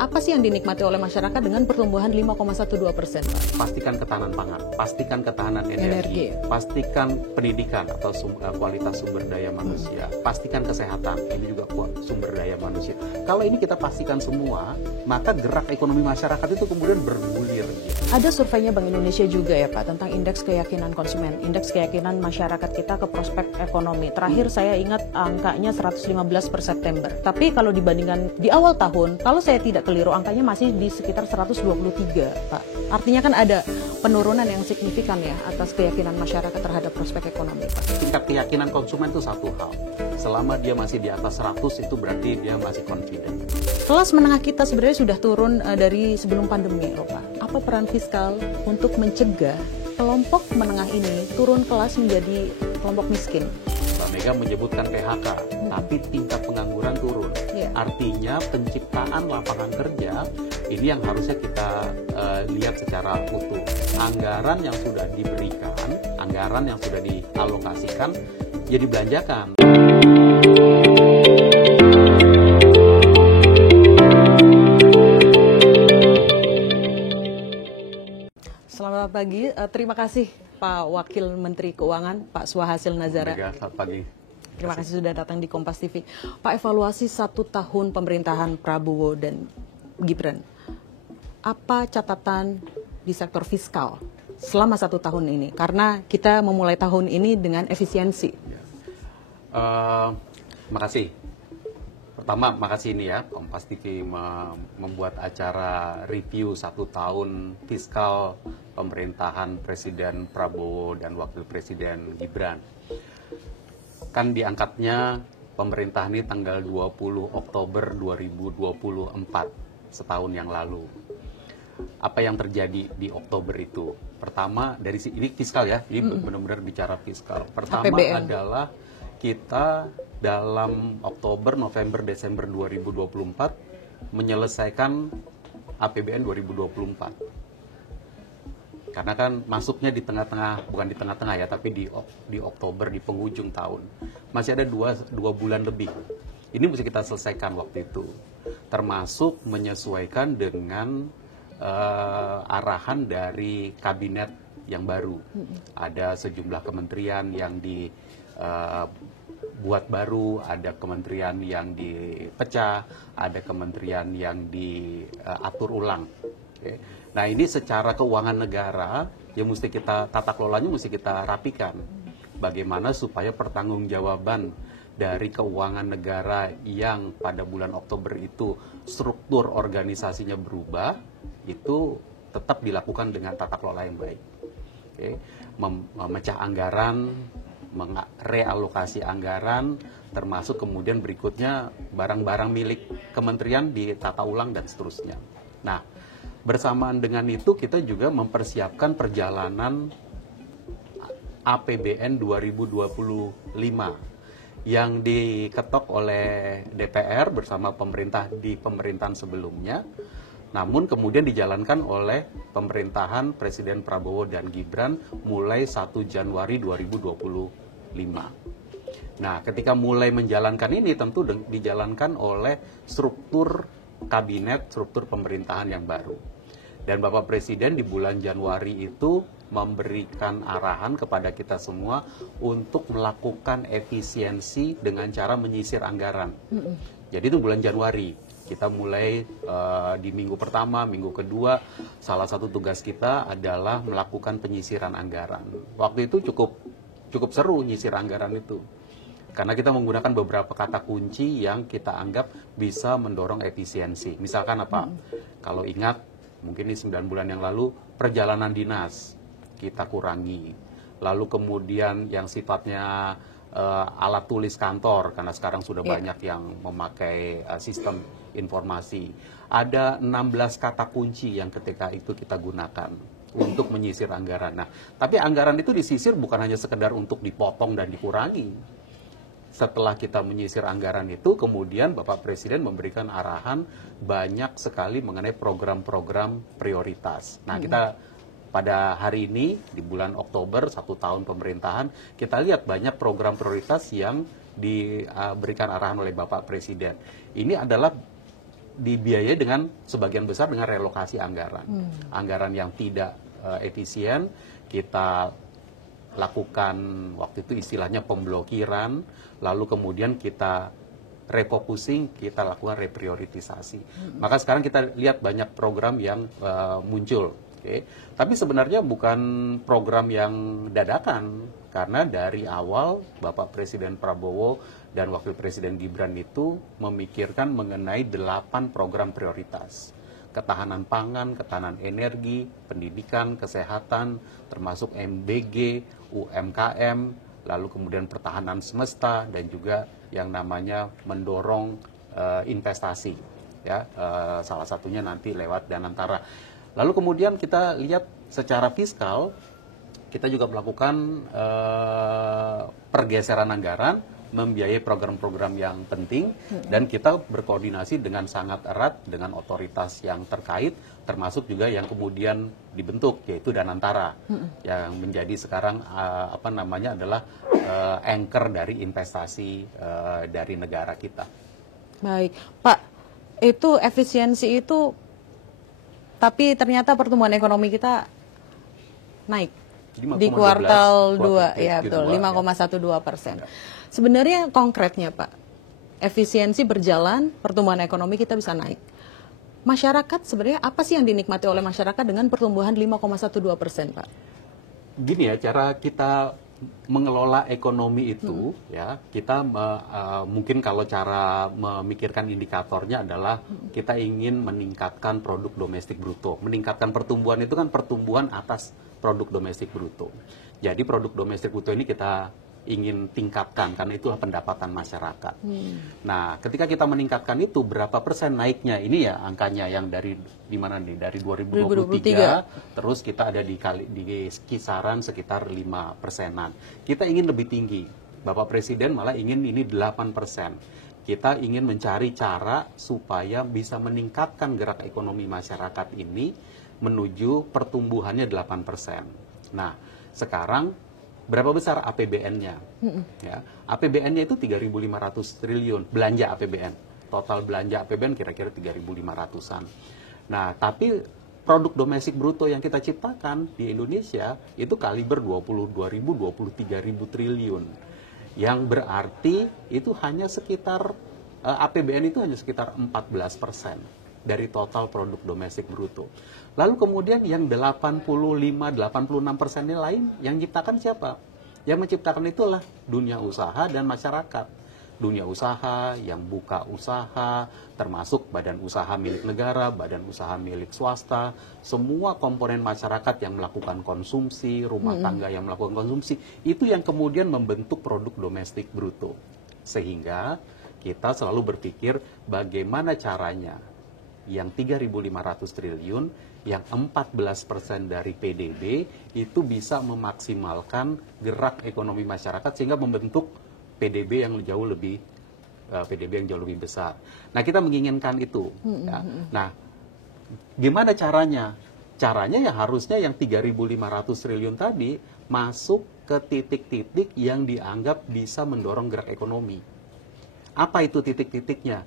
Apa sih yang dinikmati oleh masyarakat dengan pertumbuhan 5,12%, Pak? Pastikan ketahanan pangan, pastikan ketahanan energi, pastikan pendidikan atau kualitas sumber daya manusia, pastikan kesehatan, ini juga sumber daya manusia. Kalau ini kita pastikan semua, maka gerak ekonomi masyarakat itu kemudian bergulir. Ada surveinya Bank Indonesia juga ya Pak, tentang indeks keyakinan konsumen, indeks keyakinan masyarakat kita ke prospek ekonomi. Terakhir saya ingat angkanya 115 per September. Tapi kalau dibandingkan di awal tahun, kalau saya tidak keliru, angkanya masih di sekitar 123, Pak. Artinya kan ada penurunan yang signifikan ya atas keyakinan masyarakat terhadap prospek ekonomi, Pak. Tingkat keyakinan konsumen itu satu hal. Selama dia masih di atas 100, itu berarti dia masih confident. Kelas menengah kita sebenarnya sudah turun dari sebelum pandemi, loh Pak. Apa peran fiskal untuk mencegah kelompok menengah ini turun kelas menjadi kelompok miskin? Mbak Mega menyebutkan PHK, tapi tingkat pengangguran turun. Artinya penciptaan lapangan kerja ini yang harusnya kita lihat secara utuh. Anggaran yang sudah diberikan, anggaran yang sudah dialokasikan, jadi belanjakan. Selamat pagi, terima kasih Pak Wakil Menteri Keuangan, Pak Swahasil Nazara. Selamat pagi. Terima kasih sudah datang di Kompas TV. Pak, evaluasi 1 tahun pemerintahan Prabowo dan Gibran, apa catatan di sektor fiskal selama 1 tahun ini? Karena kita memulai tahun ini dengan efisiensi. Makasih. Pertama, makasih ini ya, Kompas TV membuat acara review 1 tahun fiskal pemerintahan Presiden Prabowo dan Wakil Presiden Gibran. Kan diangkatnya pemerintahan ini tanggal 20 Oktober 2024, setahun yang lalu. Apa yang terjadi di Oktober itu? Pertama, dari ini fiskal ya, ini benar-benar bicara fiskal. Pertama APBN. adalah kita dalam Oktober, November, Desember 2024 menyelesaikan APBN 2024. Karena kan masuknya di tengah-tengah, bukan di tengah-tengah ya, tapi di Oktober, di penghujung tahun. Masih ada dua bulan lebih. Ini mesti kita selesaikan waktu itu. Termasuk menyesuaikan dengan arahan dari kabinet yang baru. Ada sejumlah kementerian yang dibuat baru, ada kementerian yang dipecah, ada kementerian yang diatur ulang. Okay. Nah ini secara keuangan negara, ya mesti kita, tata kelolanya mesti kita rapikan. Bagaimana supaya pertanggungjawaban dari keuangan negara yang pada bulan Oktober itu struktur organisasinya berubah, itu tetap dilakukan dengan tata kelola yang baik. Okay. Memecah anggaran, realokasi anggaran, termasuk kemudian berikutnya barang-barang milik kementerian ditata ulang dan seterusnya. Nah, bersamaan dengan itu kita juga mempersiapkan perjalanan APBN 2025 yang diketok oleh DPR bersama pemerintah di pemerintahan sebelumnya, namun kemudian dijalankan oleh pemerintahan Presiden Prabowo dan Gibran mulai 1 Januari 2025. Nah, ketika mulai menjalankan ini tentu dijalankan oleh struktur kabinet, struktur pemerintahan yang baru. Dan Bapak Presiden di bulan Januari itu memberikan arahan kepada kita semua untuk melakukan efisiensi dengan cara menyisir anggaran. Jadi itu bulan Januari. Kita mulai di minggu pertama, minggu kedua, salah satu tugas kita adalah melakukan penyisiran anggaran. Waktu itu cukup seru nyisir anggaran itu. Karena kita menggunakan beberapa kata kunci yang kita anggap bisa mendorong efisiensi. Misalkan apa? Kalau ingat, mungkin ini 9 bulan yang lalu, perjalanan dinas kita kurangi. Lalu kemudian yang sifatnya alat tulis kantor, karena sekarang sudah banyak yang memakai sistem informasi. Ada 16 kata kunci yang ketika itu kita gunakan untuk menyisir anggaran. Nah, tapi anggaran itu disisir bukan hanya sekedar untuk dipotong dan dikurangi. Setelah kita menyisir anggaran itu, kemudian Bapak Presiden memberikan arahan banyak sekali mengenai program-program prioritas. Nah, kita pada hari ini, di bulan Oktober, 1 tahun pemerintahan, kita lihat banyak program prioritas yang diberikan arahan oleh Bapak Presiden. Ini adalah dibiayai dengan sebagian besar dengan relokasi anggaran. Anggaran yang tidak efisien, kita lakukan waktu itu istilahnya pemblokiran, lalu kemudian kita refocusing, kita lakukan reprioritisasi. Maka sekarang kita lihat banyak program yang muncul. Okay. Tapi sebenarnya bukan program yang dadakan, karena dari awal Bapak Presiden Prabowo dan Wakil Presiden Gibran itu memikirkan mengenai 8 program prioritas. Ketahanan pangan, ketahanan energi, pendidikan, kesehatan, termasuk MBG, UMKM, lalu kemudian pertahanan semesta, dan juga yang namanya mendorong investasi. Ya, salah satunya nanti lewat Danantara. Lalu kemudian kita lihat secara fiskal, kita juga melakukan pergeseran anggaran, membiayai program-program yang penting, dan kita berkoordinasi dengan sangat erat dengan otoritas yang terkait, termasuk juga yang kemudian dibentuk, yaitu Danantara, yang menjadi sekarang adalah anchor dari investasi dari negara kita. Baik, Pak, itu efisiensi itu, tapi ternyata pertumbuhan ekonomi kita naik di kuartal 2, ya betul, 5,12%. Sebenarnya konkretnya Pak, efisiensi berjalan, pertumbuhan ekonomi kita bisa naik. Masyarakat sebenarnya apa sih yang dinikmati oleh masyarakat dengan pertumbuhan 5,12%, Pak? Gini ya, cara kita mengelola ekonomi itu, ya kita mungkin kalau cara memikirkan indikatornya adalah kita ingin meningkatkan produk domestik bruto. Meningkatkan pertumbuhan itu kan pertumbuhan atas produk domestik bruto. Jadi produk domestik bruto ini kita ingin tingkatkan karena itulah pendapatan masyarakat. Nah, ketika kita meningkatkan itu, berapa persen naiknya? Ini ya angkanya yang dari di mana nih? Dari 2023, terus kita ada di kisaran sekitar 5%-an. Kita ingin lebih tinggi. Bapak Presiden malah ingin ini 8%. Kita ingin mencari cara supaya bisa meningkatkan gerak ekonomi masyarakat ini menuju pertumbuhannya 8%. Nah, sekarang berapa besar APBN-nya? Ya, APBN-nya itu 3.500 triliun, belanja APBN. Total belanja APBN kira-kira 3.500-an. Nah, tapi produk domestik bruto yang kita ciptakan di Indonesia itu kaliber 22.000-23.000 triliun. Yang berarti itu hanya sekitar, APBN itu hanya sekitar 14% dari total produk domestik bruto. Lalu kemudian yang 85-86% lain yang menciptakan siapa? Yang menciptakan itulah dunia usaha dan masyarakat. Dunia usaha yang buka usaha, termasuk badan usaha milik negara, badan usaha milik swasta, semua komponen masyarakat yang melakukan konsumsi, rumah tangga yang melakukan konsumsi, itu yang kemudian membentuk produk domestik bruto. Sehingga kita selalu berpikir bagaimana caranya yang 3.500 triliun, yang 14% dari PDB itu bisa memaksimalkan gerak ekonomi masyarakat sehingga membentuk PDB yang jauh lebih besar. Nah, kita menginginkan itu. Ya. Nah, gimana caranya? Caranya ya harusnya yang 3.500 triliun tadi masuk ke titik-titik yang dianggap bisa mendorong gerak ekonomi. Apa itu titik-titiknya?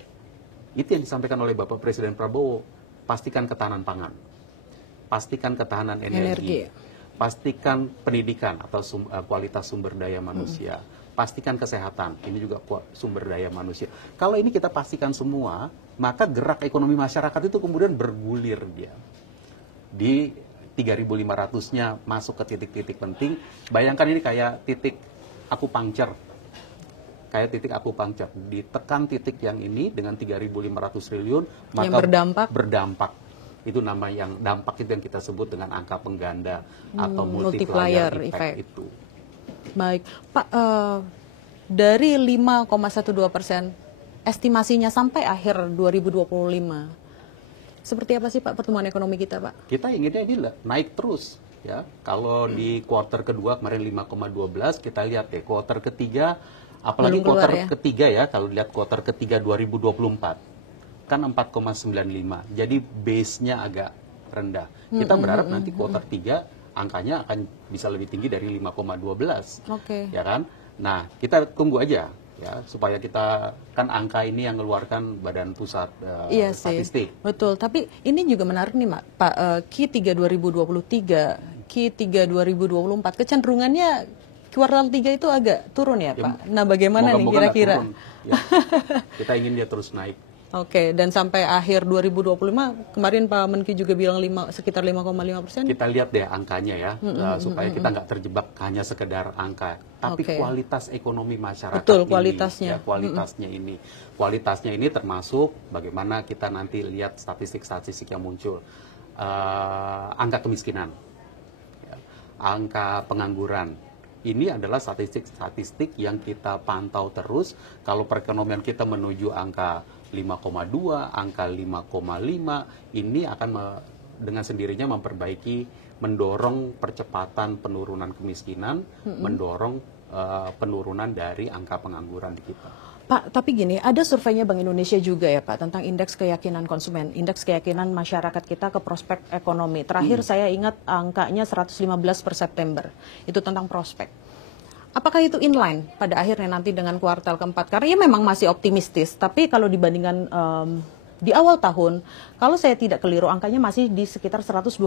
Itu yang disampaikan oleh Bapak Presiden Prabowo. Pastikan ketahanan pangan, pastikan ketahanan energi, pastikan pendidikan atau kualitas sumber daya manusia, pastikan kesehatan, ini juga sumber daya manusia. Kalau ini kita pastikan semua, maka gerak ekonomi masyarakat itu kemudian bergulir dia. Di 3.500-nya masuk ke titik-titik penting, bayangkan ini kayak titik akupunktur. Kayak titik akupunktur, ditekan titik yang ini dengan 3.500 triliun, maka yang berdampak. Itu nama yang dampak itu yang kita sebut dengan angka pengganda atau multiplier effect itu. Baik, Pak, dari 5,12% estimasinya sampai akhir 2025, seperti apa sih Pak pertumbuhan ekonomi kita, Pak? Kita inginnya ini naik terus. Ya, kalau di kuartal kedua kemarin 5,12, kita lihat deh kuartal ketiga. Apalagi kuartal ketiga ya, kalau lihat kuartal ketiga 2024, kan 4,95. Jadi base-nya agak rendah. Kita berharap nanti kuartal 3 angkanya akan bisa lebih tinggi dari 5,12. Oke. Ya kan? Nah, kita tunggu aja. ya, supaya kita kan angka ini yang mengeluarkan Badan Pusat Iya Statistik. sih, betul. Tapi ini juga menarik nih, Pak. Q3 2023, Q3 2024, kecenderungannya kuartal 3 itu agak turun ya, Pak? Nah, bagaimana nih Moga-moga nggak kira-kira? turun, ya. Kita ingin dia terus naik. Oke, dan sampai akhir 2025, kemarin Pak Menkyu juga bilang sekitar 5,5%. Kita lihat deh angkanya ya, supaya kita nggak terjebak hanya sekedar angka, tapi kualitas ekonomi masyarakat. Betul, ini, kualitasnya. ya, kualitasnya ini termasuk bagaimana kita nanti lihat statistik-statistik yang muncul, angka kemiskinan, ya, angka pengangguran. Ini adalah statistik-statistik yang kita pantau terus. Kalau perekonomian kita menuju angka 5,2, angka 5,5, ini akan dengan sendirinya mendorong percepatan penurunan kemiskinan, mendorong penurunan dari angka pengangguran di kita. Pak, tapi gini, ada surveinya Bank Indonesia juga ya Pak, tentang indeks keyakinan konsumen, indeks keyakinan masyarakat kita ke prospek ekonomi. Terakhir saya ingat angkanya 115 per September, itu tentang prospek. Apakah itu inline pada akhirnya nanti dengan kuartal keempat? Karena ya memang masih optimistis, tapi kalau dibandingkan di awal tahun, kalau saya tidak keliru, angkanya masih di sekitar 123,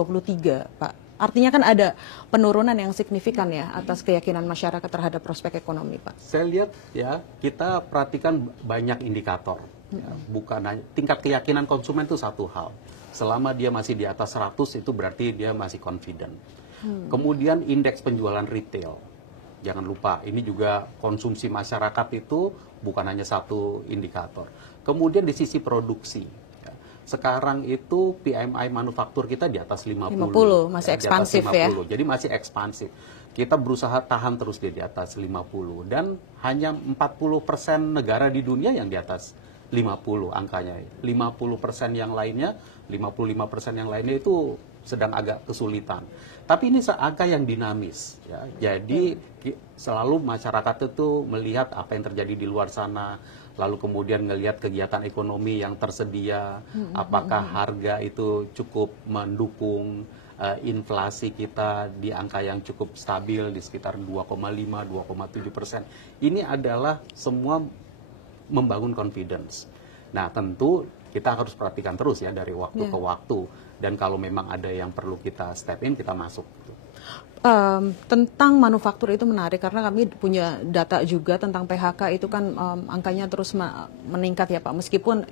Pak. Artinya kan ada penurunan yang signifikan ya atas keyakinan masyarakat terhadap prospek ekonomi, Pak. Saya lihat ya, kita perhatikan banyak indikator. Ya, bukan hanya tingkat keyakinan konsumen itu satu hal. Selama dia masih di atas 100 itu berarti dia masih confident. Kemudian indeks penjualan retail. Jangan lupa, ini juga konsumsi masyarakat itu bukan hanya satu indikator. Kemudian di sisi produksi, ya, sekarang itu PMI manufaktur kita di atas 50 masih ya, ekspansif di atas 50, ya. jadi masih ekspansif. Kita berusaha tahan terus di atas 50 dan hanya 40% negara di dunia yang di atas 50 angkanya. 50% yang lainnya, 55% yang lainnya itu sedang agak kesulitan. Tapi ini angka yang dinamis, ya. Jadi selalu masyarakat itu melihat apa yang terjadi di luar sana, lalu kemudian melihat kegiatan ekonomi yang tersedia, apakah harga itu cukup mendukung inflasi kita di angka yang cukup stabil di sekitar 2,5-2,7%. Ini adalah semua membangun confidence. Nah, tentu kita harus perhatikan terus ya dari waktu ke waktu. Dan kalau memang ada yang perlu kita step in, kita masuk. Tentang manufaktur itu menarik karena kami punya data juga tentang PHK itu kan angkanya terus meningkat ya Pak. Meskipun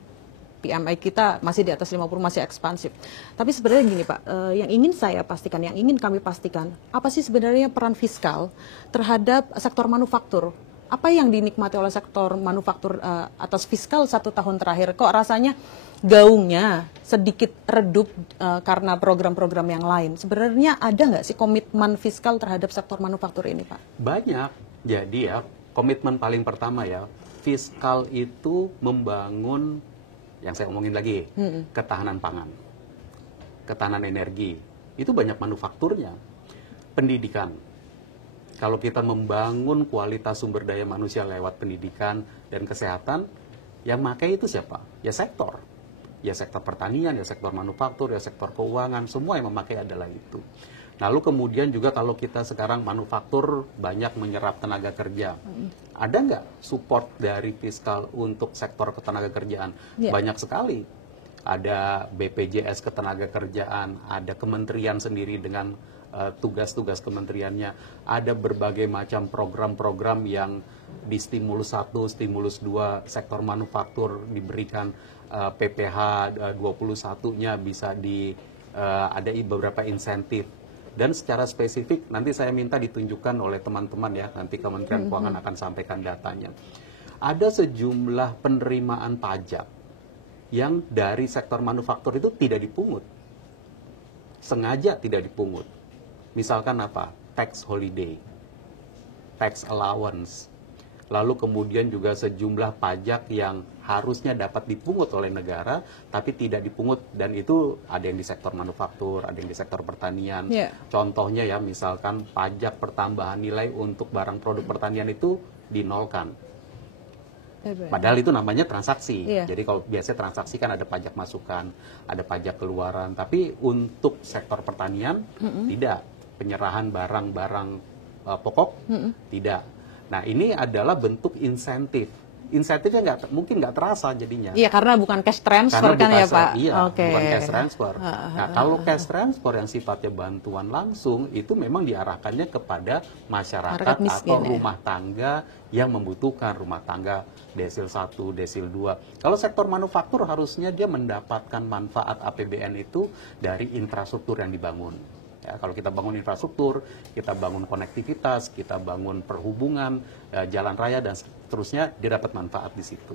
PMI kita masih di atas 50, masih ekspansif. Tapi sebenarnya gini Pak, yang ingin saya pastikan, yang ingin kami pastikan, apa sih sebenarnya peran fiskal terhadap sektor manufaktur? Apa yang dinikmati oleh sektor manufaktur atas fiskal 1 tahun terakhir? Kok rasanya gaungnya sedikit redup karena program-program yang lain. Sebenarnya ada nggak sih komitmen fiskal terhadap sektor manufaktur ini, Pak? Banyak. Jadi ya, komitmen paling pertama ya, fiskal itu membangun, yang saya omongin lagi, ketahanan pangan, ketahanan energi. Itu banyak manufakturnya. Pendidikan. Kalau kita membangun kualitas sumber daya manusia lewat pendidikan dan kesehatan, yang pakai itu siapa? Ya sektor. Ya sektor pertanian, ya sektor manufaktur, ya sektor keuangan, semua yang memakai adalah itu. Lalu kemudian juga kalau kita sekarang manufaktur banyak menyerap tenaga kerja. Ada nggak support dari fiskal untuk sektor ketenaga kerjaan? Banyak sekali. Ada BPJS ketenaga kerjaan, ada kementerian sendiri dengan tugas-tugas kementeriannya, ada berbagai macam program-program yang di stimulus 1, stimulus 2, sektor manufaktur diberikan PPh 21-nya bisa ada beberapa insentif. Dan secara spesifik nanti saya minta ditunjukkan oleh teman-teman ya, nanti Kementerian Keuangan akan sampaikan datanya. Ada sejumlah penerimaan pajak yang dari sektor manufaktur itu tidak dipungut. Sengaja tidak dipungut. Misalkan apa? Tax holiday, tax allowance, lalu kemudian juga sejumlah pajak yang harusnya dapat dipungut oleh negara, tapi tidak dipungut, dan itu ada yang di sektor manufaktur, ada yang di sektor pertanian. Contohnya ya, misalkan pajak pertambahan nilai untuk barang produk pertanian itu dinolkan. Padahal itu namanya transaksi. Jadi kalau biasanya transaksi kan ada pajak masukan, ada pajak keluaran, tapi untuk sektor pertanian tidak. Penyerahan barang-barang pokok tidak. Nah, ini adalah bentuk insentif. Insentifnya mungkin nggak terasa jadinya. Iya, karena bukan cash transfer kan ya Pak? Iya, Oke. bukan cash transfer. Nah, kalau cash transfer yang sifatnya bantuan langsung, itu memang diarahkannya kepada masyarakat miskin, atau rumah tangga yang membutuhkan, rumah tangga desil 1, desil 2. Kalau sektor manufaktur harusnya dia mendapatkan manfaat APBN itu dari infrastruktur yang dibangun. Ya, kalau kita bangun infrastruktur, kita bangun konektivitas, kita bangun perhubungan, jalan raya dan seterusnya, dia dapat manfaat di situ.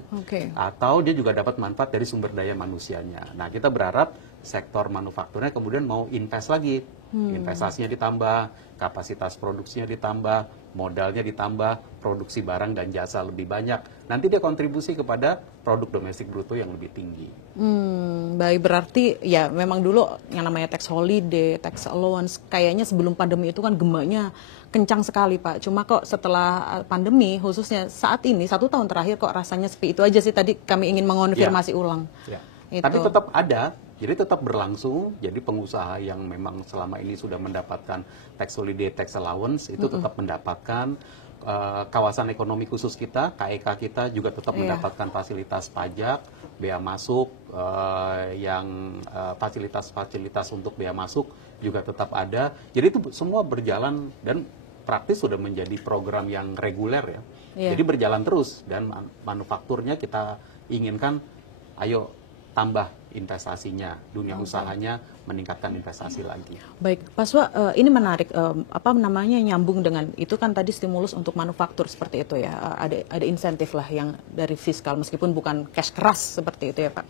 Atau dia juga dapat manfaat dari sumber daya manusianya. Nah, kita berharap sektor manufakturnya kemudian mau invest lagi, investasinya ditambah, kapasitas produksinya ditambah, modalnya ditambah, produksi barang dan jasa lebih banyak. Nanti dia kontribusi kepada produk domestik bruto yang lebih tinggi. Baik, berarti ya memang dulu yang namanya tax holiday, tax allowance, kayaknya sebelum pandemi itu kan gemaknya kencang sekali Pak. Cuma kok setelah pandemi, khususnya saat ini, 1 tahun terakhir kok rasanya sepi. Itu aja sih tadi kami ingin mengonfirmasi ulang. Tapi tetap ada. Jadi tetap berlangsung, jadi pengusaha yang memang selama ini sudah mendapatkan tax holiday, tax allowance, itu tetap mendapatkan. Kawasan ekonomi khusus kita, KEK kita juga tetap mendapatkan fasilitas pajak, bea masuk, fasilitas-fasilitas untuk bea masuk juga tetap ada. Jadi itu semua berjalan dan praktis sudah menjadi program yang reguler ya. Jadi berjalan terus dan manufakturnya kita inginkan, ayo tambah investasinya, dunia usahanya meningkatkan investasi lagi. Baik, Pak Swa, ini menarik, nyambung dengan itu kan tadi stimulus untuk manufaktur seperti itu ya, ada insentif lah yang dari fiskal meskipun bukan cash keras seperti itu ya Pak.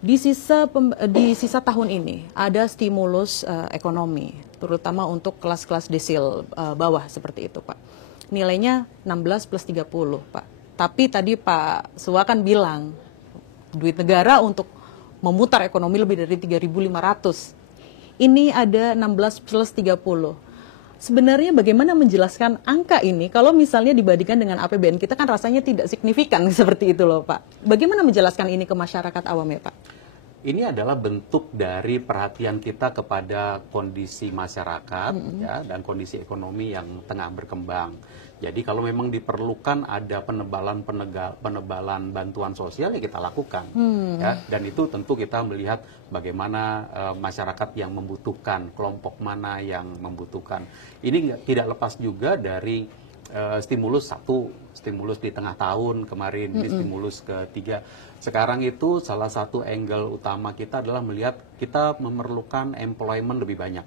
Di sisa tahun ini ada stimulus ekonomi, terutama untuk kelas-kelas desil bawah seperti itu Pak. Nilainya 16 plus 30 Pak. Tapi tadi Pak Swa kan bilang duit negara untuk memutar ekonomi lebih dari 3.500. Ini ada 16 plus 30. Sebenarnya bagaimana menjelaskan angka ini kalau misalnya dibandingkan dengan APBN kita kan rasanya tidak signifikan seperti itu loh Pak. Bagaimana menjelaskan ini ke masyarakat awam ya Pak? Ini adalah bentuk dari perhatian kita kepada kondisi masyarakat ya, dan kondisi ekonomi yang tengah berkembang. Jadi kalau memang diperlukan ada penebalan bantuan sosial ya kita lakukan. Ya, dan itu tentu kita melihat bagaimana masyarakat yang membutuhkan, kelompok mana yang membutuhkan. Ini tidak lepas juga dari stimulus di tengah tahun kemarin, di stimulus ketiga. Sekarang itu salah satu angle utama kita adalah melihat kita memerlukan employment lebih banyak.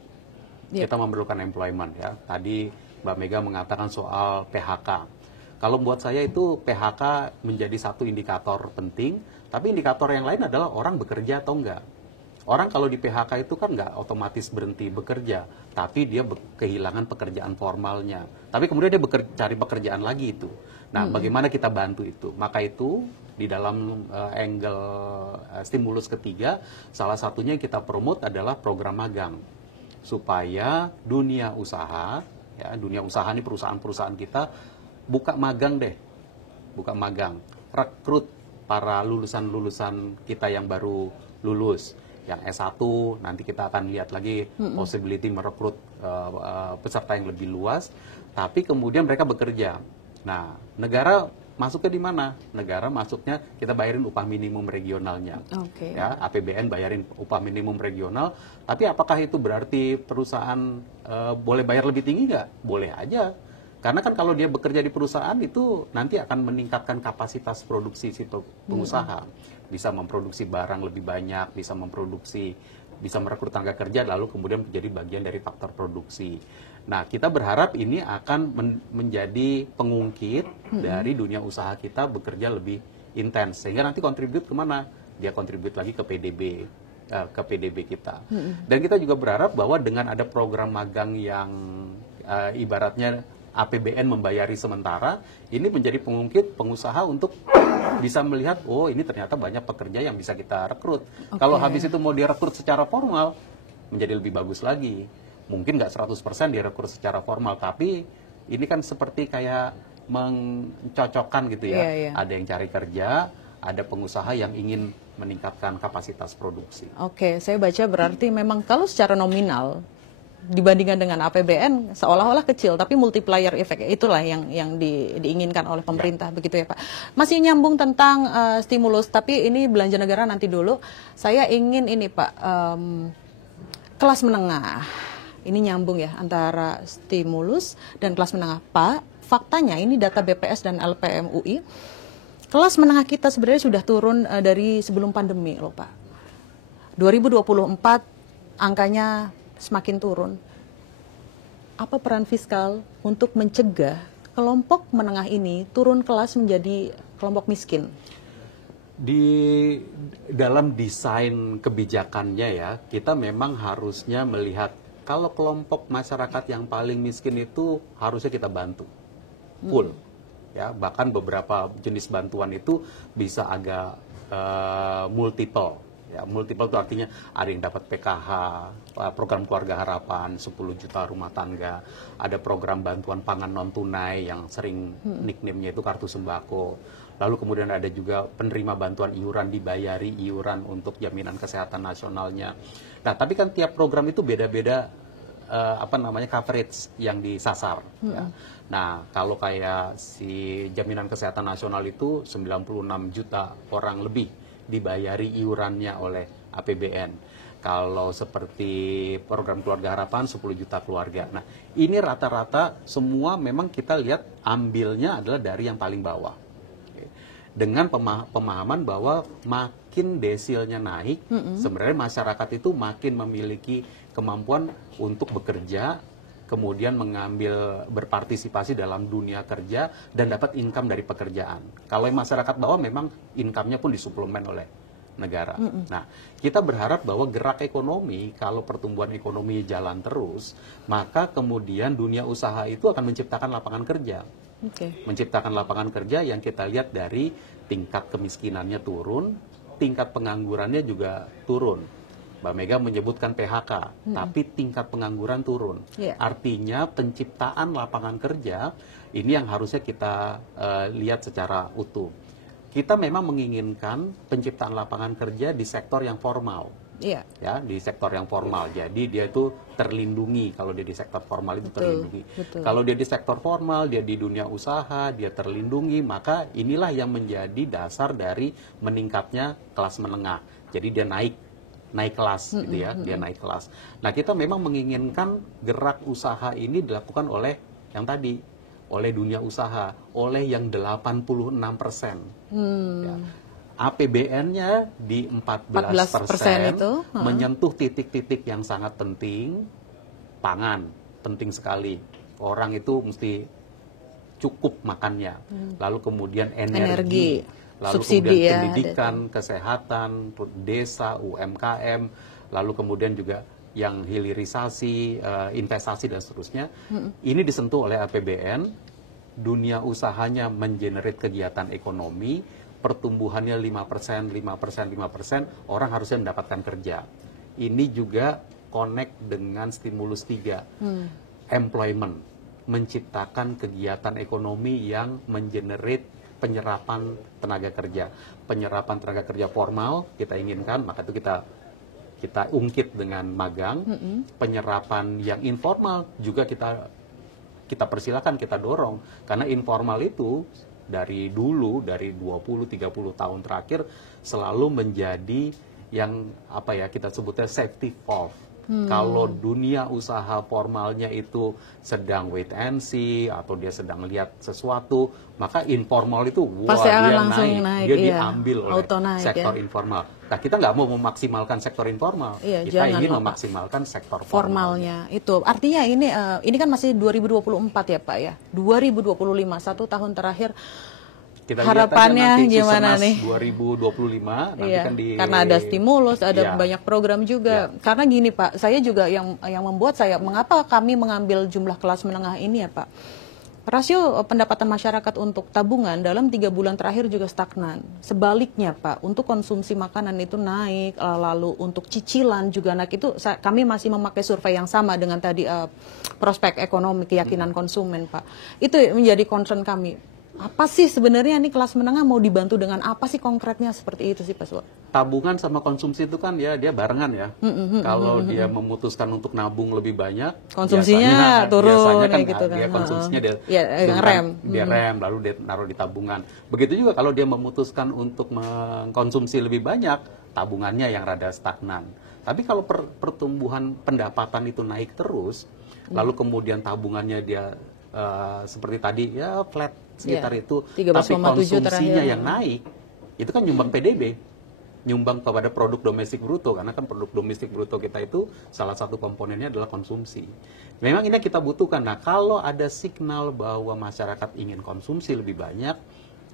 Kita memerlukan employment ya. Tadi Mbak Mega mengatakan soal PHK. Kalau buat saya itu PHK menjadi satu indikator penting, tapi indikator yang lain adalah orang bekerja atau enggak. Orang kalau di PHK itu kan nggak otomatis berhenti bekerja, tapi dia kehilangan pekerjaan formalnya. Tapi kemudian dia cari pekerjaan lagi itu. Nah, bagaimana kita bantu itu? Maka itu di dalam angle stimulus ketiga, salah satunya yang kita promote adalah program magang. Supaya dunia usaha ini perusahaan-perusahaan kita buka magang deh. Buka magang. Rekrut para lulusan-lulusan kita yang baru lulus. Yang S1, nanti kita akan lihat lagi possibility merekrut peserta yang lebih luas, tapi kemudian mereka bekerja. Nah, negara masuknya di mana? Negara masuknya kita bayarin upah minimum regionalnya. Ya, APBN bayarin upah minimum regional, tapi apakah itu berarti perusahaan boleh bayar lebih tinggi nggak? Boleh aja. Karena kan kalau dia bekerja di perusahaan itu nanti akan meningkatkan kapasitas produksi si pengusaha. Bisa memproduksi barang lebih banyak, bisa merekrut tenaga kerja, lalu kemudian menjadi bagian dari faktor produksi. Nah, kita berharap ini akan menjadi pengungkit dari dunia usaha kita bekerja lebih intens. Sehingga nanti kontribut kemana? Dia kontribut lagi ke PDB kita. Dan kita juga berharap bahwa dengan ada program magang yang ibaratnya APBN membayari sementara, ini menjadi pengungkit pengusaha untuk bisa melihat, oh ini ternyata banyak pekerja yang bisa kita rekrut. Kalau habis itu mau direkrut secara formal, menjadi lebih bagus lagi. Mungkin nggak 100% direkrut secara formal, tapi ini kan seperti kayak mencocokkan gitu ya. Ada yang cari kerja, ada pengusaha yang ingin meningkatkan kapasitas produksi. Saya baca berarti memang kalau secara nominal, dibandingkan dengan APBN seolah-olah kecil, tapi multiplier effect itulah yang diinginkan oleh pemerintah, begitu ya Pak. Masih nyambung tentang stimulus, tapi ini belanja negara nanti dulu. Saya ingin ini Pak, kelas menengah. Ini nyambung ya antara stimulus dan kelas menengah. Pak, faktanya ini data BPS dan LPM UI, kelas menengah kita sebenarnya sudah turun dari sebelum pandemi loh Pak. 2024 angkanya semakin turun. Apa peran fiskal untuk mencegah kelompok menengah ini turun kelas menjadi kelompok miskin? Di dalam desain kebijakannya ya, kita memang harusnya melihat kalau kelompok masyarakat yang paling miskin itu harusnya kita bantu full, ya, bahkan beberapa jenis bantuan itu bisa agak multiple. Ya, multiple itu artinya ada yang dapat PKH, program keluarga harapan 10 juta rumah tangga, ada program bantuan pangan non tunai yang sering nickname-nya itu kartu sembako. Lalu kemudian ada juga penerima bantuan iuran, dibayari iuran untuk jaminan kesehatan nasionalnya. Nah, tapi kan tiap program itu beda-beda coverage yang disasar. Ya. Nah, kalau kayak si jaminan kesehatan nasional itu 96 juta orang lebih dibayari iurannya oleh APBN. Kalau seperti program keluarga harapan 10 juta keluarga. Nah, ini rata-rata semua memang kita lihat ambilnya adalah dari yang paling bawah. Dengan pemahaman bahwa makin desilnya naik, sebenarnya masyarakat itu makin memiliki kemampuan untuk bekerja, kemudian berpartisipasi dalam dunia kerja dan dapat income dari pekerjaan. Kalau yang masyarakat bawah memang income-nya pun disuplemen oleh negara. Nah, kita berharap bahwa gerak ekonomi, kalau pertumbuhan ekonomi jalan terus, maka kemudian dunia usaha itu akan menciptakan lapangan kerja. Menciptakan lapangan kerja yang kita lihat dari tingkat kemiskinannya turun, tingkat penganggurannya juga turun. Mbak Mega menyebutkan PHK, tapi tingkat pengangguran turun. Artinya penciptaan lapangan kerja ini yang harusnya kita lihat secara utuh. Kita memang menginginkan penciptaan lapangan kerja di sektor yang formal. Ya, di sektor yang formal. Jadi dia itu terlindungi, kalau dia di sektor formal itu terlindungi. Kalau dia di sektor formal, dia di dunia usaha, dia terlindungi, maka inilah yang menjadi dasar dari meningkatnya kelas menengah. Jadi dia naik kelas gitu ya, dia naik kelas. Nah, kita memang menginginkan gerak usaha ini dilakukan oleh yang tadi, oleh dunia usaha, oleh yang 86%. Ya. APBN-nya di 14% itu menyentuh titik-titik yang sangat penting. Pangan, penting sekali. Orang itu mesti cukup makannya. Lalu kemudian energi. Lalu subsidi, kemudian pendidikan, kesehatan, desa, UMKM. Lalu kemudian juga yang hilirisasi, investasi dan seterusnya. Ini disentuh oleh APBN. Dunia usahanya mengenerate kegiatan ekonomi. Pertumbuhannya 5%, orang harusnya mendapatkan kerja. Ini juga connect dengan stimulus 3, employment, menciptakan kegiatan ekonomi yang mengenerate penyerapan tenaga kerja. Penyerapan tenaga kerja formal kita inginkan, maka itu kita ungkit dengan magang. Penyerapan yang informal juga kita persilakan, kita dorong, karena informal itu dari dulu, dari 20-30 tahun terakhir selalu menjadi yang kita sebutnya safety valve. Kalau dunia usaha formalnya itu sedang wait and see atau dia sedang lihat sesuatu, maka informal itu pasti akan dia langsung naik, dia diambil oleh sektor informal. Nah, kita nggak mau memaksimalkan sektor informal, kita ingin memaksimalkan sektor formalnya. Itu artinya ini kan masih 2024 ya Pak ya, 2025, 1 tahun terakhir. Kita harapannya gimana nih 2025 nanti kan karena ada stimulus, ada banyak program juga. Karena gini Pak, saya juga yang membuat saya mengapa kami mengambil jumlah kelas menengah ini ya Pak. Rasio pendapatan masyarakat untuk tabungan dalam 3 bulan terakhir juga stagnan. Sebaliknya Pak, untuk konsumsi makanan itu naik, lalu untuk cicilan juga naik. Itu kami masih memakai survei yang sama dengan tadi prospek ekonomi, keyakinan konsumen Pak. Itu menjadi concern kami. Apa sih sebenarnya nih kelas menengah mau dibantu dengan apa sih konkretnya seperti itu sih Pak Suwa? Tabungan sama konsumsi itu kan ya dia barengan ya. Kalau dia memutuskan untuk nabung lebih banyak, Konsumsinya turun biasanya kan gitu kan. dia konsumsinya dia Ya, ngerem. dia rem lalu dia naruh di tabungan. Begitu juga kalau dia memutuskan untuk mengkonsumsi lebih banyak, tabungannya yang rada stagnan. Tapi kalau pertumbuhan pendapatan itu naik terus, lalu kemudian tabungannya dia seperti tadi ya flat sekitar itu, 13,7 tapi konsumsinya terakhir. yang naik, itu kan nyumbang PDB, nyumbang kepada produk domestik bruto, karena kan produk domestik bruto kita itu salah satu komponennya adalah konsumsi. Memang ini kita butuhkan. Nah, kalau ada signal bahwa masyarakat ingin konsumsi lebih banyak,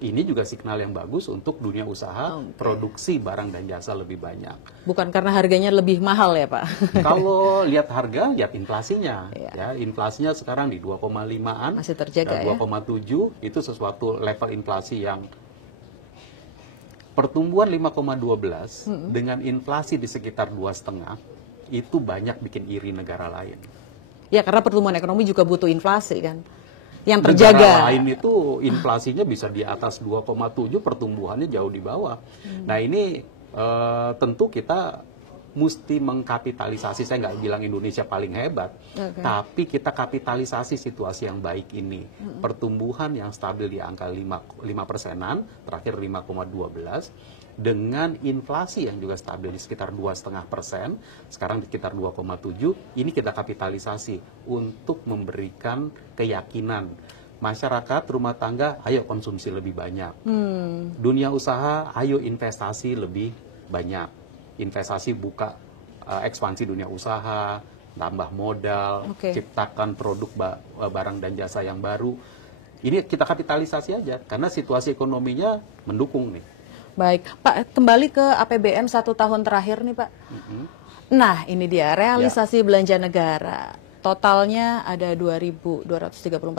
ini juga signal yang bagus untuk dunia usaha produksi barang dan jasa lebih banyak. Bukan karena harganya lebih mahal ya Pak? Kalau lihat harga, lihat inflasinya. Ya, inflasinya sekarang di 2,5-an. Masih terjaga ya? 2,7 itu sesuatu level inflasi yang pertumbuhan 5,12 dengan inflasi di sekitar 2,5 itu banyak bikin iri negara lain. Ya karena pertumbuhan ekonomi juga butuh inflasi kan. Yang terjaga. Negara lain itu inflasinya bisa di atas 2,7, pertumbuhannya jauh di bawah. Nah ini tentu kita mesti mengkapitalisasi, saya nggak bilang Indonesia paling hebat, tapi kita kapitalisasi situasi yang baik ini. Pertumbuhan yang stabil di angka 5%-an, terakhir 5,12, dengan inflasi yang juga stabil di sekitar 2,5%, sekarang di sekitar 2,7, ini kita kapitalisasi untuk memberikan keyakinan masyarakat, rumah tangga, ayo konsumsi lebih banyak. Dunia usaha, ayo investasi lebih banyak. Investasi buka ekspansi dunia usaha, tambah modal, ciptakan produk barang dan jasa yang baru. Ini kita kapitalisasi aja, karena situasi ekonominya mendukung nih. Baik, Pak, kembali ke APBN 1 tahun terakhir nih Pak. Nah, ini dia realisasi belanja negara. Totalnya ada 2.234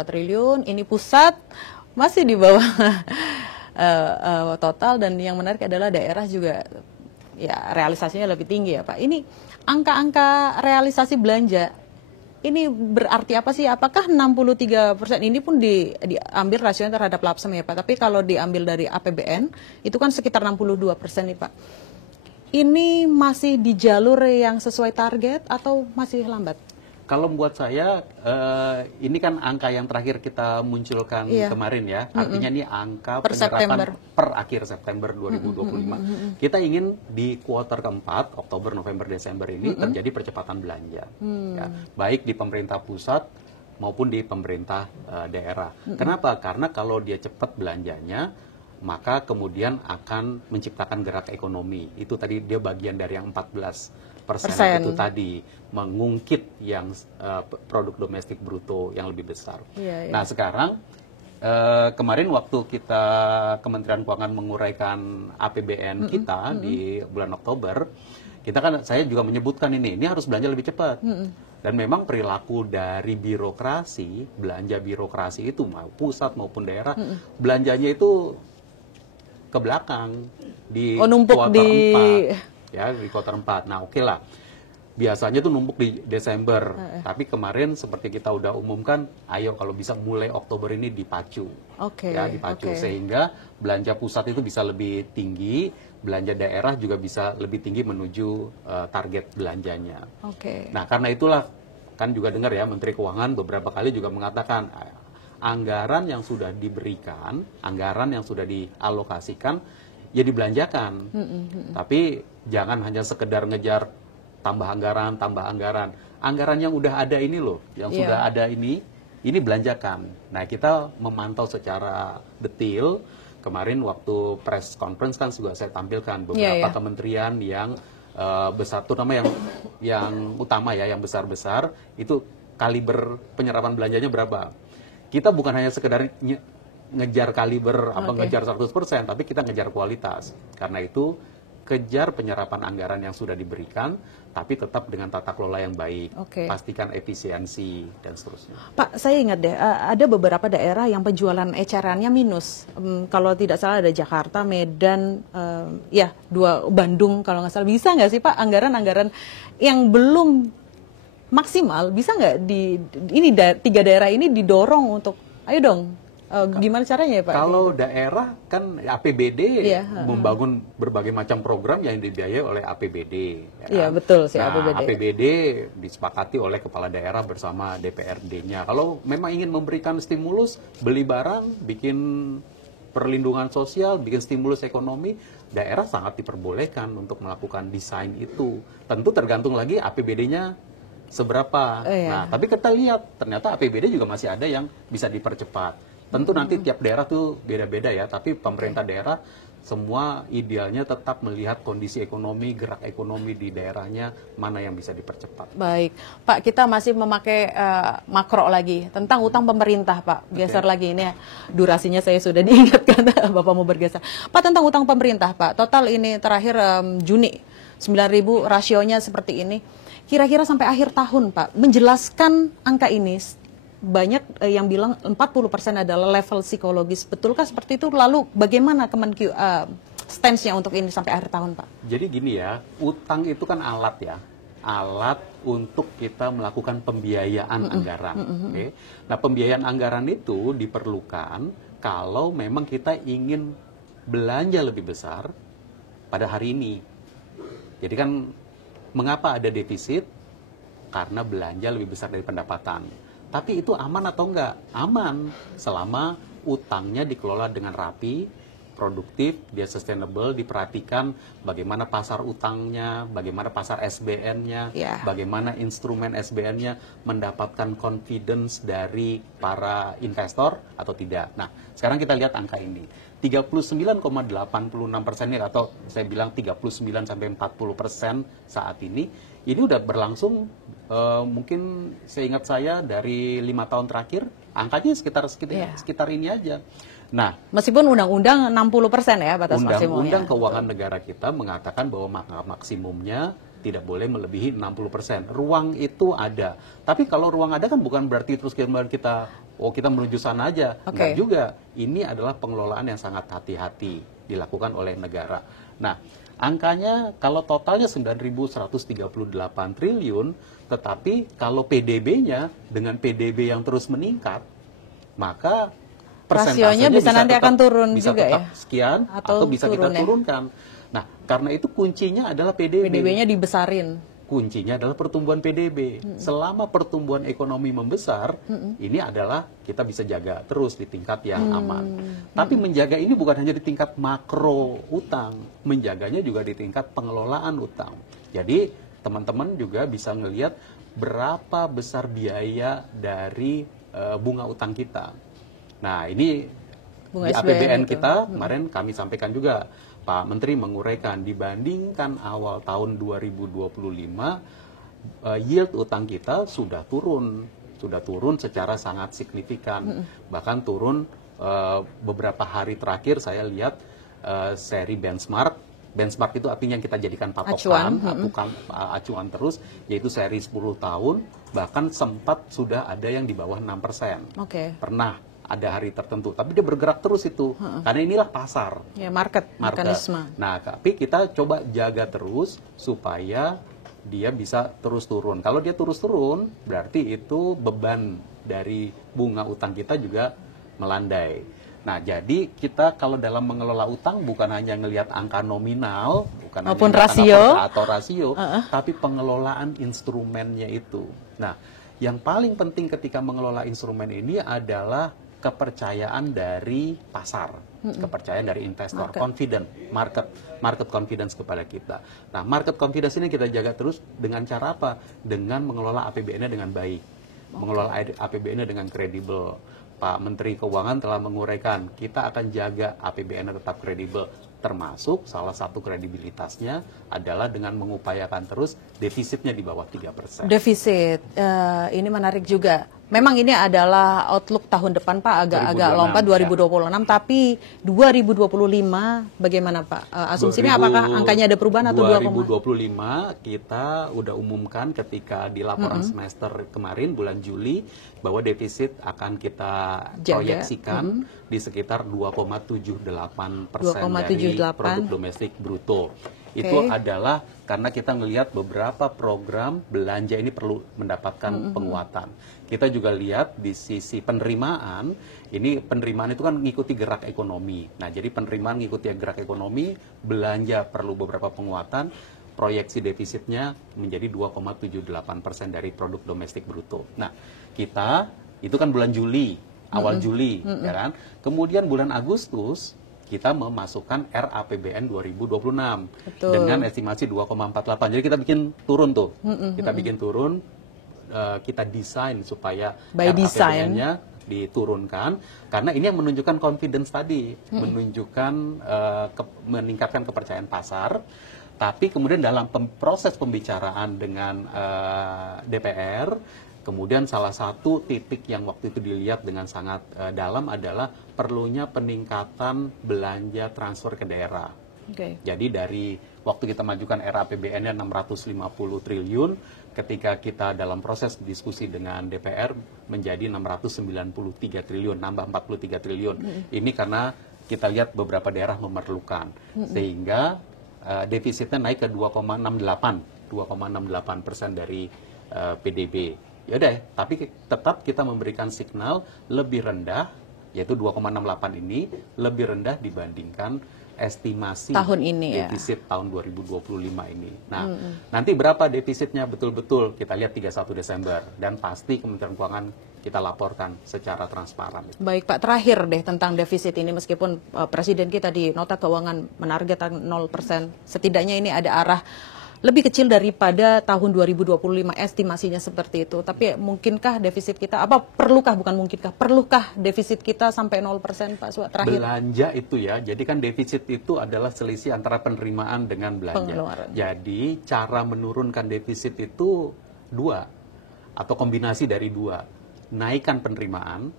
triliun. Ini pusat masih di bawah total, dan yang menarik adalah daerah juga ya realisasinya lebih tinggi ya Pak. Ini angka-angka realisasi belanja ini berarti apa sih? Apakah 63% ini pun diambil rasionya terhadap LAPSM ya Pak? Tapi kalau diambil dari APBN itu kan sekitar 62% nih Pak. Ini masih di jalur yang sesuai target atau masih lambat? Kalau buat saya, ini kan angka yang terakhir kita munculkan kemarin ya. Artinya ini angka penyerapan per akhir September 2025. Kita ingin di kuartal keempat, Oktober, November, Desember ini terjadi percepatan belanja. Ya, baik di pemerintah pusat maupun di pemerintah daerah. Kenapa? Karena kalau dia cepat belanjanya, maka kemudian akan menciptakan gerak ekonomi. Itu tadi dia bagian dari yang 14% itu tadi, mengungkit yang produk domestik bruto yang lebih besar. Nah sekarang kemarin waktu kita Kementerian Keuangan menguraikan APBN kita di bulan Oktober, kita kan, saya juga menyebutkan ini harus belanja lebih cepat. Dan memang perilaku dari birokrasi, belanja birokrasi itu mau pusat maupun daerah, belanjanya itu ke belakang di kuartal 4. Ya, di kuartal 4. Nah, oke lah. Biasanya tuh numpuk di Desember. Tapi kemarin seperti kita udah umumkan, ayo kalau bisa mulai Oktober ini dipacu. Ya, dipacu sehingga belanja pusat itu bisa lebih tinggi, belanja daerah juga bisa lebih tinggi menuju target belanjanya. Nah, karena itulah kan juga dengar ya Menteri Keuangan beberapa kali juga mengatakan anggaran yang sudah diberikan, anggaran yang sudah dialokasikan ya dibelanjakan. Tapi jangan hanya sekedar ngejar tambah anggaran, tambah anggaran. Anggaran yang udah ada ini loh, yang sudah ada ini belanjakan. Nah, kita memantau secara detail. Kemarin waktu press conference kan juga saya tampilkan beberapa kementerian yang besar, terutama yang utama ya, yang besar-besar, itu kaliber penyerapan belanjanya berapa. Kita bukan hanya sekedar ngejar kaliber, ngejar 100%, tapi kita ngejar kualitas. Karena itu, kejar penyerapan anggaran yang sudah diberikan, tapi tetap dengan tata kelola yang baik, pastikan efisiensi, dan seterusnya. Pak, saya ingat deh, ada beberapa daerah yang penjualan ecerannya minus. Kalau tidak salah ada Jakarta, Medan, Bandung kalau nggak salah. Bisa nggak sih Pak, anggaran-anggaran yang belum maksimal, bisa nggak ini 3 daerah ini didorong untuk, ayo dong, Gimana caranya ya Pak? Kalau daerah kan APBD Iya, membangun berbagai macam program yang dibiayai oleh APBD. Ya Iya, kan? betul sih, Nah, APBD. APBD disepakati oleh kepala daerah bersama DPRD-nya. Kalau memang ingin memberikan stimulus, beli barang, bikin perlindungan sosial, bikin stimulus ekonomi, daerah sangat diperbolehkan untuk melakukan desain itu. Tentu tergantung lagi APBD-nya seberapa. Iya. Nah, tapi kita lihat ternyata APBD juga masih ada yang bisa dipercepat. Tentu nanti tiap daerah tuh beda-beda ya, tapi pemerintah daerah semua idealnya tetap melihat kondisi ekonomi, gerak ekonomi di daerahnya, mana yang bisa dipercepat. Baik, Pak, kita masih memakai makro lagi tentang utang pemerintah, Pak. Geser lagi ini, durasinya saya sudah diingatkan, Bapak mau bergeser. Pak, tentang utang pemerintah, Pak. Total ini terakhir Juni, 9.000 rasionya seperti ini. Kira-kira sampai akhir tahun, Pak, menjelaskan angka ini. Banyak yang bilang 40% adalah level psikologis. Betulkah seperti itu? Lalu bagaimana Kemenkyu stance-nya untuk ini sampai akhir tahun, Pak? Jadi gini ya, utang itu kan alat ya. Alat untuk kita melakukan pembiayaan anggaran. Oke. Nah, pembiayaan anggaran itu diperlukan kalau memang kita ingin belanja lebih besar pada hari ini. Jadi kan mengapa ada defisit? Karena belanja lebih besar dari pendapatan. Tapi itu aman atau enggak? Aman selama utangnya dikelola dengan rapi, produktif, dia sustainable, diperhatikan bagaimana pasar utangnya, bagaimana pasar SBN-nya, bagaimana instrumen SBN-nya mendapatkan confidence dari para investor atau tidak. Nah, sekarang kita lihat angka ini. 39,86% atau saya bilang 39 sampai 40% saat ini udah berlangsung mungkin seingat saya dari 5 tahun terakhir angkanya sekitar ini aja. Nah, meskipun undang-undang 60% ya batas maksimumnya. Undang-undang keuangan negara kita mengatakan bahwa maksimumnya tidak boleh melebihi 60%. Ruang itu ada. Tapi kalau ruang ada kan bukan berarti terus kita menuju sana aja. Enggak juga. Ini adalah pengelolaan yang sangat hati-hati dilakukan oleh negara. Nah, angkanya kalau totalnya 9.138 triliun, tetapi kalau PDB-nya dengan PDB yang terus meningkat, maka rasionya bisa nanti akan turun bisa juga tetap ya? Sekian atau bisa kita turunkan. Nah, karena itu kuncinya adalah PDB. PDB-nya dibesarin. Kuncinya adalah pertumbuhan PDB. Selama pertumbuhan ekonomi membesar, ini adalah kita bisa jaga terus di tingkat yang aman. Tapi menjaga ini bukan hanya di tingkat makro utang, menjaganya juga di tingkat pengelolaan utang. Jadi teman-teman juga bisa ngelihat berapa besar biaya dari bunga utang kita. Nah, ini bunga di APBN kita kemarin kami sampaikan juga. Pak Menteri menguraikan dibandingkan awal tahun 2025 yield utang kita sudah turun secara sangat signifikan, bahkan turun beberapa hari terakhir saya lihat seri benchmark itu artinya yang kita jadikan patokan, acuan terus, yaitu seri 10 tahun bahkan sempat sudah ada yang di bawah 6%. Pernah ada hari tertentu, tapi dia bergerak terus itu, karena inilah pasar, ya, market. Mekanisme. Nah, tapi kita coba jaga terus supaya dia bisa terus turun. Kalau dia terus turun, berarti itu beban dari bunga utang kita juga melandai. Nah, jadi kita kalau dalam mengelola utang bukan hanya ngelihat angka nominal, bukan maupun hanya rasio atau rasio, tapi pengelolaan instrumennya itu. Nah, yang paling penting ketika mengelola instrumen ini adalah kepercayaan dari pasar, kepercayaan dari investor, market confidence kepada kita. Nah, market confidence ini kita jaga terus dengan cara apa? Dengan mengelola APBN-nya dengan baik, mengelola APBN-nya dengan kredibel. Pak Menteri Keuangan telah menguraikan, kita akan jaga APBN-nya tetap kredibel, termasuk salah satu kredibilitasnya adalah dengan mengupayakan terus defisitnya di bawah 3%. Defisit, ini menarik juga. Memang ini adalah outlook tahun depan Pak, agak lompat 2026, ya. Tapi 2025 bagaimana Pak? Asumsinya apakah angkanya ada perubahan atau 2025 kita udah umumkan ketika di laporan semester kemarin bulan Juli bahwa defisit akan kita proyeksikan di sekitar 2,78% dari produk domestik bruto. Itu adalah karena kita melihat beberapa program belanja ini perlu mendapatkan penguatan. Kita juga lihat di sisi penerimaan, ini penerimaan itu kan mengikuti gerak ekonomi. Nah, jadi penerimaan mengikuti gerak ekonomi, belanja perlu beberapa penguatan, proyeksi defisitnya menjadi 2,78% dari produk domestik bruto. Nah, kita itu kan bulan Juli, awal Juli, ya kan? Kemudian bulan Agustus kita memasukkan RAPBN 2026 Betul. dengan estimasi 2,48. Jadi kita bikin turun tuh. Kita bikin turun, kita desain supaya By design. RAPBN-nya diturunkan karena ini yang menunjukkan confidence tadi, menunjukkan meningkatkan kepercayaan pasar. Tapi kemudian dalam proses pembicaraan dengan DPR, kemudian salah satu titik yang waktu itu dilihat dengan sangat dalam adalah perlunya peningkatan belanja transfer ke daerah. Jadi dari waktu kita majukan RAPBN-nya 650 triliun, ketika kita dalam proses diskusi dengan DPR menjadi 693 triliun, nambah 43 triliun. Ini karena kita lihat beberapa daerah memerlukan, sehingga defisitnya naik ke 2,68% dari PDB. Ya udah, tapi tetap kita memberikan signal lebih rendah, yaitu 2,68 ini lebih rendah dibandingkan estimasi tahun ini, defisit tahun 2025 ini. Nah, nanti berapa defisitnya betul-betul kita lihat 31 Desember dan pasti Kementerian Keuangan kita laporkan secara transparan. Baik Pak, terakhir deh tentang defisit ini, meskipun Presiden kita di nota keuangan menargetkan 0%, setidaknya ini ada arah lebih kecil daripada tahun 2025, estimasinya seperti itu. Tapi mungkinkah defisit kita, perlukah defisit kita sampai 0% Pak Suha terakhir? Belanja itu ya, jadi kan defisit itu adalah selisih antara penerimaan dengan belanja. Pengeluaran. Jadi cara menurunkan defisit itu dua, atau kombinasi dari dua. Naikkan penerimaan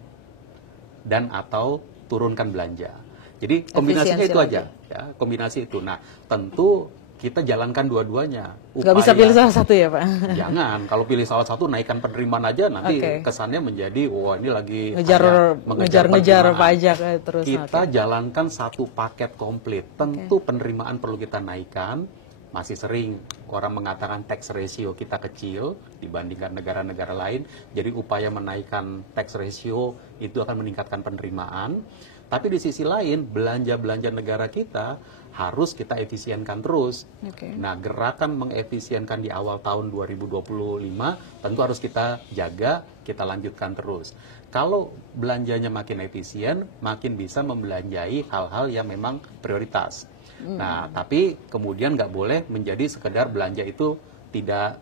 dan atau turunkan belanja. Jadi kombinasinya itu aja, ya, kombinasi itu. Nah, tentu kita jalankan dua-duanya. Nggak bisa pilih salah satu ya Pak? Jangan, kalau pilih salah satu naikkan penerimaan aja nanti kesannya menjadi wah ini lagi ngejar pajak terus. Kita jalankan satu paket komplit. Tentu penerimaan perlu kita naikkan. Masih sering orang mengatakan tax ratio kita kecil dibandingkan negara-negara lain. Jadi upaya menaikkan tax ratio itu akan meningkatkan penerimaan. Tapi di sisi lain belanja-belanja negara kita harus kita efisienkan terus. Nah, gerakan mengefisienkan di awal tahun 2025 tentu harus kita jaga, kita lanjutkan terus. Kalau belanjanya makin efisien, makin bisa membelanjai hal-hal yang memang prioritas. Nah, tapi kemudian nggak boleh menjadi sekedar belanja itu tidak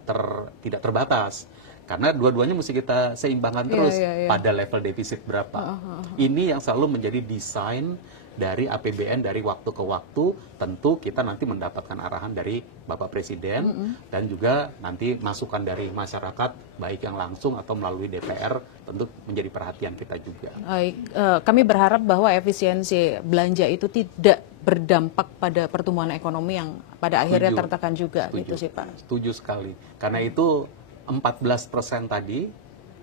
terbatas. Karena dua-duanya mesti kita seimbangkan terus pada level defisit berapa. Ini yang selalu menjadi desain dari APBN dari waktu ke waktu. Tentu kita nanti mendapatkan arahan dari Bapak Presiden dan juga nanti masukan dari masyarakat baik yang langsung atau melalui DPR tentu menjadi perhatian kita juga. Baik, kami berharap bahwa efisiensi belanja itu tidak berdampak pada pertumbuhan ekonomi yang pada akhirnya tertekan juga. Gitu sih Pak. Setuju sekali. Karena itu 14% tadi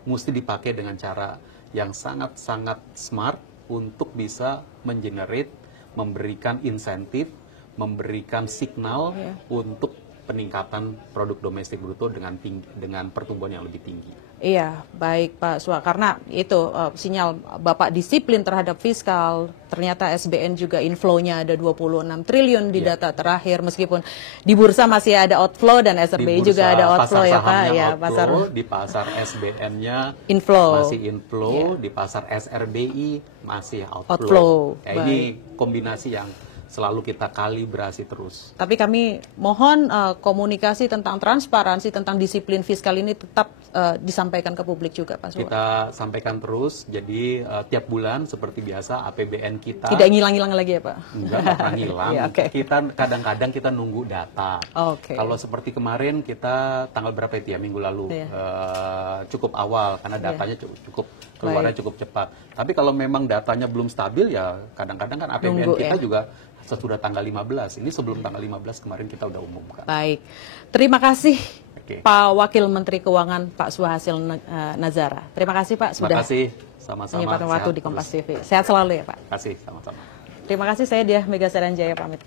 mesti dipakai dengan cara yang sangat-sangat smart untuk bisa mengenerate, memberikan insentif, memberikan signal untuk peningkatan produk domestik bruto dengan pertumbuhan yang lebih tinggi. Iya, baik Pak Suha. Karena itu sinyal Bapak disiplin terhadap fiskal. Ternyata SBN juga inflow-nya ada 26 triliun di data terakhir. Meskipun di bursa masih ada outflow dan SRBI juga ada outflow ya Pak. Ya, di pasar SBN-nya masih inflow, di pasar SRBI masih outflow. Ini kombinasi yang selalu kita kalibrasi terus. Tapi kami mohon komunikasi tentang transparansi, tentang disiplin fiskal ini tetap disampaikan ke publik juga, Pak Suha. Kita sampaikan terus, jadi tiap bulan seperti biasa APBN kita tidak ngilang-ngilang lagi ya Pak? Enggak pernah ngilang. Kita kadang-kadang kita nunggu data. Kalau seperti kemarin kita tanggal berapa itu ya, minggu lalu, cukup awal karena datanya cukup keluarnya cukup cepat. Tapi kalau memang datanya belum stabil ya kadang-kadang kan APBN kita juga sesudah tanggal 15. Ini sebelum tanggal 15 kemarin kita udah umumkan. Baik. Terima kasih Pak Wakil Menteri Keuangan Pak Suhasil Nazara. Terima kasih Pak sudah sama-sama menyempatkan waktu di Kompas TV. Sehat selalu ya Pak. Terima kasih, sama-sama. Terima kasih, saya Diah Mega Saranjaya pamit.